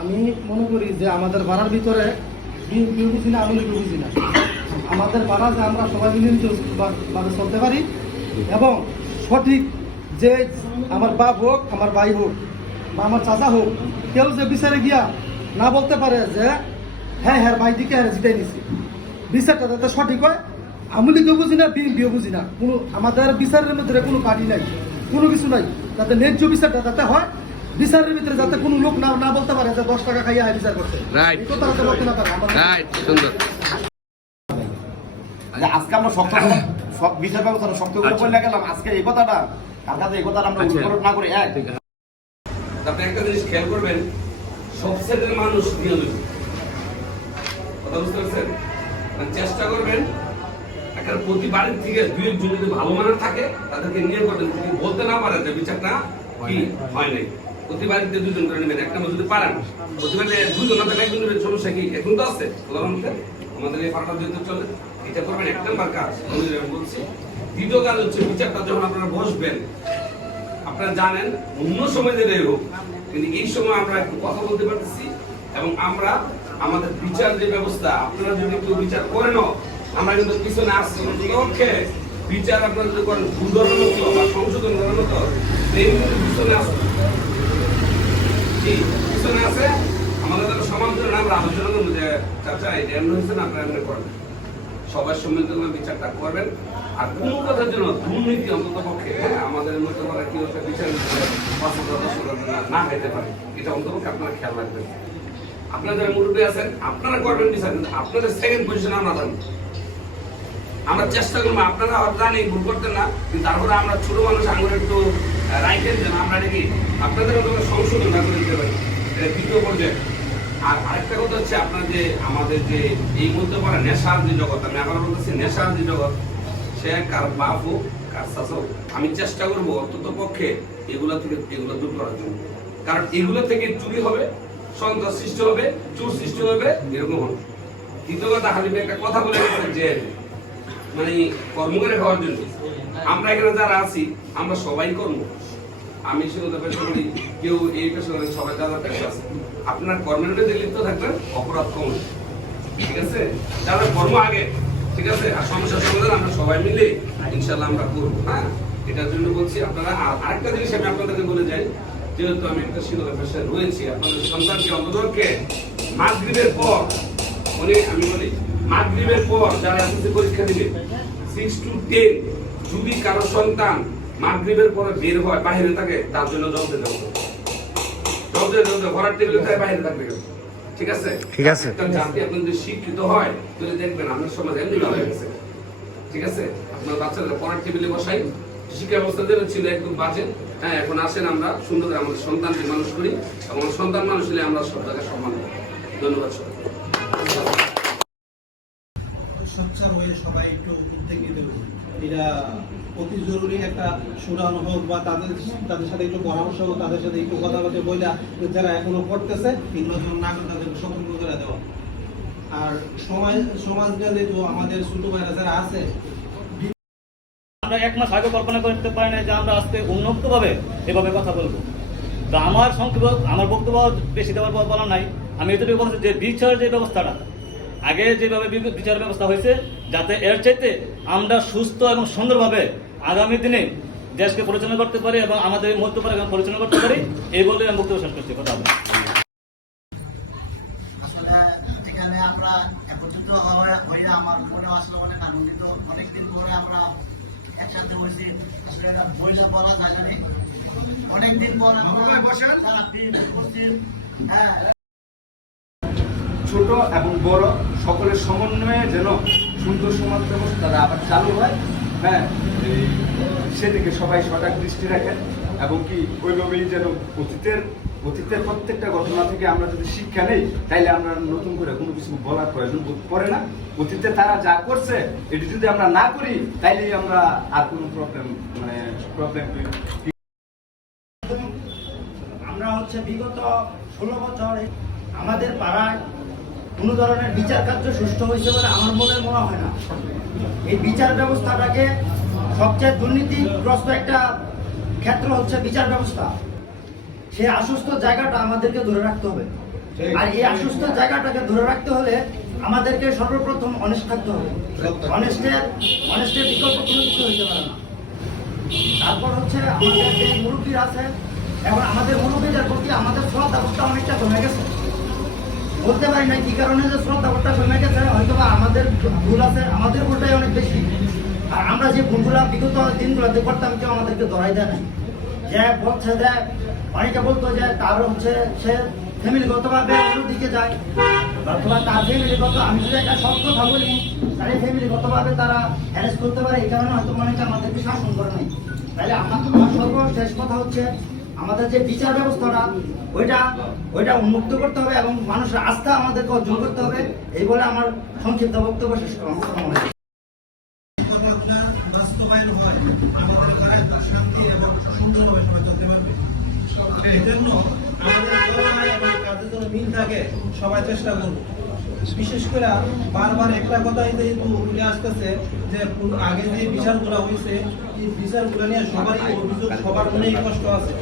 আমি মনে করি যে আমাদের পাড়ার ভিতরে বিএনপিও বুঝি না আওয়ামী লীগও বুঝি না আমাদের পাড়া যে আমরা সবাই মিলে ভাবে চলতে পারি এবং সঠিক যে আমার বাপ হোক, আমার ভাই হোক, বা আমার চাচা হোক, কেউ যে বিচারে গিয়া না বলতে পারে যে হ্যাঁ হ্যাঁ ভাই, দিকে হ্যাঁ জিতাই নিছি। বিচারটা যাতে সঠিক হয় আওয়ামী লীগও বুঝি না বিএনপিও বুঝি না। কোনো আমাদের বিচারের মধ্যে কোনো পার্টি নাই, কোনো কিছু নাই। যাতে ন্যায্য বিচারটা যাতে হয় বিচারের ভিতরে যাতে কোনো লোক না না বলতে পারে যে দশ টাকা খাইয়া বিচার করতে Right. এটা তারা বলতে না পারে। রাইট সুন্দর। আজকে আমরা শক্ত সব বিচার ব্যবস্থা শক্ত করে আচ্ছা। বলে গেলাম। আজকে এই কথাটা কার কাছে এই কথাটা আমরা আচ্ছা। উৎপাদন না করে এক। আপনি একটা জিনিস খেয়াল করবেন সব সেটের মানুষ নিয়মিত। কথা বুঝতে পারছেন? মানে চেষ্টা করবেন একটা প্রতি বাড়ির থেকে দুই একজন যদি ভালো মানের থাকে তাদেরকে নিয়ে করবেন বলতে না পারে যে বিচারটা কি? হয় নাই। প্রতি দুজন করে নেবেন, একটা যদি পারেন প্রতি বাড়িতে দুজন না একজন সমস্যা কি? এখন তো আছে আমাদের এই পাড়াটা যেহেতু চলে, এটা করবেন, এক নম্বর কাজ বলছি, দ্বিতীয় কাজ হচ্ছে বিচারটা যখন আপনারা বসবেন, আপনারা জানেন, অন্য সময় যেটাই হোক, কিন্তু এই সময় আমরা একটু কথা বলতে পারতেছি এবং আমরা আমাদের বিচার যে ব্যবস্থা, আপনারা যদি একটু বিচার করেন আমরা কিন্তু পিছনে আসছি পক্ষে বিচার আপনারা যদি করেন ধরার মতো বা সংশোধন করার মতো, সেই পিছনে আসছে আমরা সবার সম্মিলিত বিচারটা করবেন। আর কোন কথার জন্য দুর্নীতি অন্তত পক্ষে আমাদের মধ্যে কি হচ্ছে বিচার না পারে। এটা অন্তত আপনারা খেয়াল রাখবেন। আপনারা যারা মুরব্বী আছেন, আপনারা করবেন বিচার, কিন্তু আপনাদের সেকেন্ড পজিশনে আমরা আমরা চেষ্টা করব, আপনারা জানি ভুল করতেন না, কিন্তু তারপরে আমরা ছোট মানুষ আঙুল একটু রাইটেন যেন আমরা নাকি আপনাদের মতো সংশোধন না করে দিতে পারি। এটা দ্বিতীয় পর্যায়ে। আর আরেকটা কথা হচ্ছে আপনার যে আমাদের যে এই মধ্যে পড়া নেশার যে জগৎ, আমি আবার বলতেছি নেশার যে জগৎ, সে কার বাপ হোক, কার শাস হোক, আমি চেষ্টা করব অন্তত পক্ষে এগুলো থেকে, এগুলো দূর করার জন্য। কারণ এগুলো থেকে চুরি হবে, সন্ত্রাস সৃষ্টি হবে, চোর সৃষ্টি হবে, এরকম হবে দ্বিতীয় কথা হালিম একটা কথা বলে যে মানে কর্ম করে খাওয়ার জন্য। আমরা এখানে যারা আছি, আমরা সবাই কর্ম আমি শুধু পেশা করি কেউ এই পেশা করেন সবাই যারা পেশা আছে আপনার কর্মের মধ্যে লিপ্ত থাকবেন, অপরাধ কম ঠিক আছে? যারা কর্ম আগে, ঠিক আছে? আর সমস্যার সমাধান আমরা সবাই মিলে ইনশাল্লাহ আমরা করব হ্যাঁ? এটার জন্য বলছি আপনারা, আর আরেকটা জিনিস আমি আপনাদেরকে বলে যাই, যেহেতু আমি একটা শিক্ষক পেশায় রয়েছি, আপনাদের সন্তানকে, অন্ততপক্ষে মাগরিবের পর, উনি, আমি বলি, মাগরিবের পর যারা এসএসসি পরীক্ষা দিবে সিক্স টু টেন যদি কারও সন্তান মাগরিবের পরে বের হয় বাইরে থাকে তার জন্য হবে জব ঘরের টেবিলে থাকে বাইরে থাকবে ঠিক আছে? ঠিক আছে। জাতি আপনি যদি শিক্ষিত হয় তাহলে দেখবেন আপনার সমাজ এমনি হয়ে গেছে। ঠিক আছে? আপনার বাচ্চাদের পড়ার টেবিলে বসাই শিক্ষা ব্যবস্থা যেটা ছিল একদম বাজে। হ্যাঁ এখন আসেন আমরা সুন্দর করে আমাদের সন্তানকে মানুষ করি এবং সন্তান মানুষ হলে আমরা সব জায়গায় সম্মান করি। ধন্যবাদ সবাই সোচ্চার হয়ে সবাই একটু উদ্যোগ নিতে হবে। এটা অতি জরুরি একটা সুরানো হোক বা তাদের তাদের সাথে একটু পরামর্শ হোক, তাদের সাথে একটু কথাবার্তা বইলা যারা এখনও করতেছে যেন না করে তাদেরকে সতর্ক করে দেওয়া। আর সমাজ সমাজ গেলে তো আমাদের ছোট ভাইরা যারা আছে, আমরা এক মাস আগে কল্পনা করতে পারি না যে আমরা আজকে উন্মুক্ত ভাবে এভাবে কথা বলব। তো আমার সংক্ষেপ আমার বক্তব্য বেশি দেওয়ার পর বলা নাই। আমি এটুকু বলছি যে বিচার যে ব্যবস্থাটা আগে যেভাবে বিচার ব্যবস্থা হয়েছে যাতে এর চাইতে আমরা সুস্থ এবং সুন্দরভাবে আগামী দিনে দেশকে পরিচালনা করতে পারি এবং আমাদের মধ্য পরিচালনা করতে পারি এই বলে আমি বক্তব্য শেষ করছি। কথা এখানে আমরা একত্রিত হয়ে আমার মনে আসলে অনেক আনন্দিত অনেকদিন পরে আমরা একসাথে হয়েছি। আসলে এটা বইলে বলা যায় না অনেকদিন পর আমরা সারা করছি হ্যাঁ ছোট এবং বড়, সকলের সমন্বয়ে যেন সুন্দর সমাজ ব্যবস্থাটা আবার চালু হয়। হ্যাঁ সেদিকে সবাই সজাগ দৃষ্টি রাখেন এবং কি ওইভাবেই যেন অতীতের অতীতের প্রত্যেকটা ঘটনা থেকে আমরা যদি শিক্ষা নেই, তাইলে আমরা নতুন করে কোনো কিছু বলার প্রয়োজন বোধ করে না। অতীতে তারা যা করছে, এটি যদি আমরা না করি, তাইলেই আমরা আর কোনো প্রবলেম মানে প্রবলেম আমরা হচ্ছে বিগত ষোলো বছর আমাদের পাড়ায় কোনো ধরনের বিচার কার্য সুষ্ঠু হয়েছে বলে আমার মনে মনে হয় না। এই বিচার ব্যবস্থাটাকে সবচেয়ে দুর্নীতিগ্রস্ত একটা ক্ষেত্র হচ্ছে বিচার ব্যবস্থা। সেই আশ্বস্ত জায়গাটা আমাদেরকে ধরে রাখতে হবে। আর এই আশ্বস্ত জায়গাটাকে ধরে রাখতে হলে আমাদেরকে সর্বপ্রথম অনেস্ট থাকতে হবে। অনেস্টের অনেস্টের বিকল্প কোনো কিছু হইতে পারে না। তারপর হচ্ছে আমাদের যে মুরব্বীরা আছে এখন আমাদের মুরব্বীদের প্রতি আমাদের শ্রদ্ধাবোধটা অনেকটা কমে গেছে। বলতে পারি না কি কারণে যে শ্রদ্ধাবোধটা কমে গেছে হয়তো বা আমাদের ভুল আছে, আমাদের ভুলটাই অনেক বেশি। আর আমরা যে ভুলগুলা বিগত দিনগুলোতে করতাম, কেউ আমাদেরকে ধরাই দেয় না যে বলছে যে অনেকে বলতো যে তার হচ্ছে সে ফ্যামিলিগতভাবে অন্যদিকে যায়। অথবা তার ফ্যামিলিগত, আমি যদি একটা সব কথা বলি তাহলে ফ্যামিলিগতভাবে তারা হ্যারেস করতে পারে, এই কারণে হয়তো অনেকে আমাদেরকে শাসন করে নাই। তাহলে আমার আমার সর্বশেষ কথা হচ্ছে আমাদের যে বিচার ব্যবস্থাটা, ওইটা ওইটা উন্মুক্ত করতে হবে এবং মানুষের আস্থা আমাদেরকে অর্জন করতে হবে, এই বলে আমার সংক্ষিপ্ত বক্তব্য শেষ করা হয়, আমাদের ঘরে শান্তি করে বারবার একটা কথাই যেহেতু উঠে আসতেছে, যে আগে যে বিচারগুলো হয়েছে, এই বিচারগুলো নিয়ে সবারই অভিযোগ, সবার মনেই কষ্ট আছে।